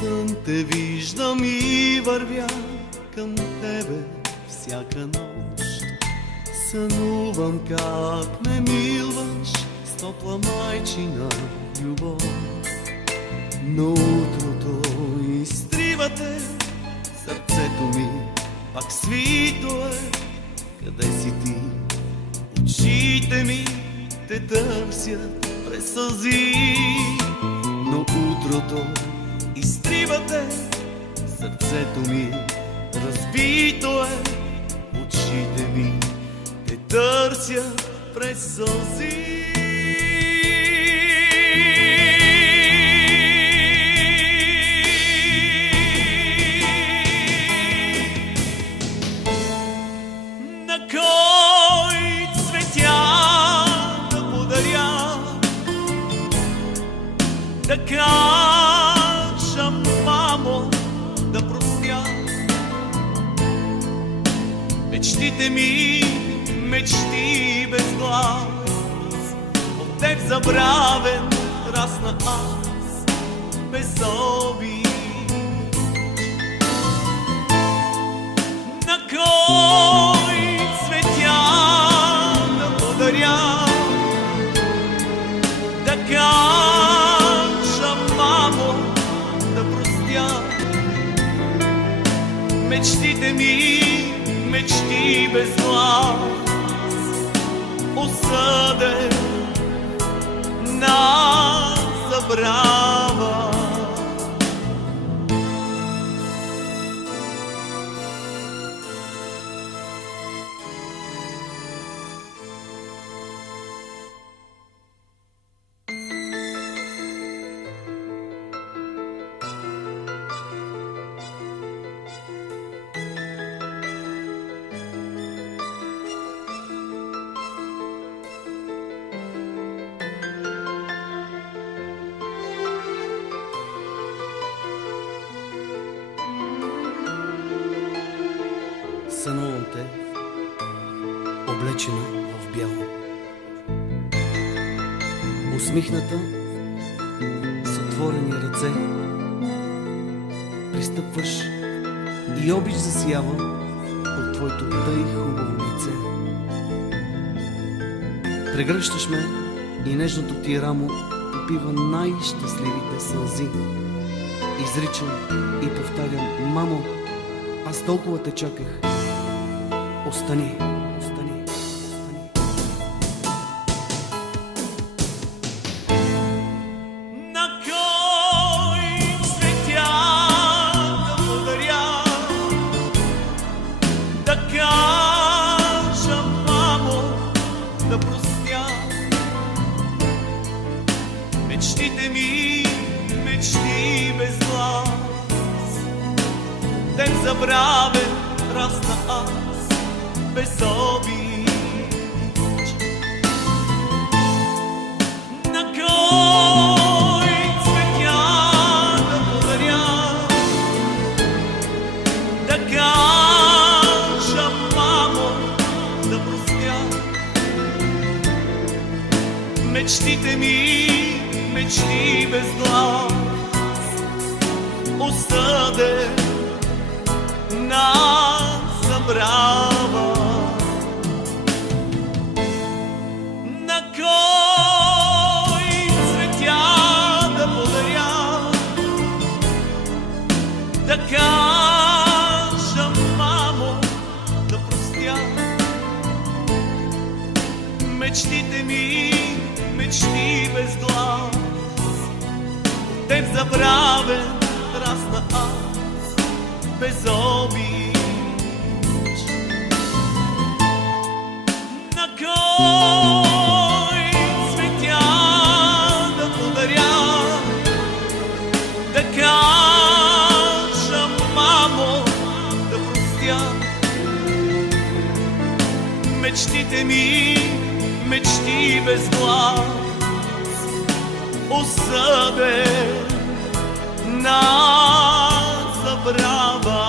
сън те виждам и вървя към тебе всяка нощ. Сънувам как ме милваш с топла майчина любов. Но утрото изтривате, сърцето ми пак свито е. Къде си ти? Очите ми те търсят през сълзи. Но утрото изтривате, сърцето ми разбито е. Очите ми те търсят през сълзи. На кой цветя да подаря, да кажа мамо, да простя. Мечтите ми, мечти без глас, от теб забравен расна аз, без обид. На кой цветя да подаря, да кажа мамо, да простя. Мечтите ми, мечти без глас, осъден на забрава. Сънувам те, облечена в бяло, усмихната с отворени ръце. Пристъпваш и обич засиява от твоето тъй хубаво лице. Прегръщаш ме и нежното ти рамо попива най-щастливите сълзи. Изричам и повтарям: мамо, аз толкова те чаках. Остани, остани, остани. На кой цветя да подаря, да кажа мамо, да простя. Мечтите ми, мечти без глас, теб забравен расна аз, без обич. На кой цветя да подаря, да кажа мамо, да простя. Мечтите ми, мечти без глас, осъден на забрава. На кой цветя да подаря, да кажа мамо, да простя. Мечтите ми, мечти без глас, теб забравен расна аз, без обид. На кой цветя да подаря, да кажа мамо, да простя. Мечтите ми, мечти без глас, осъден на забрава.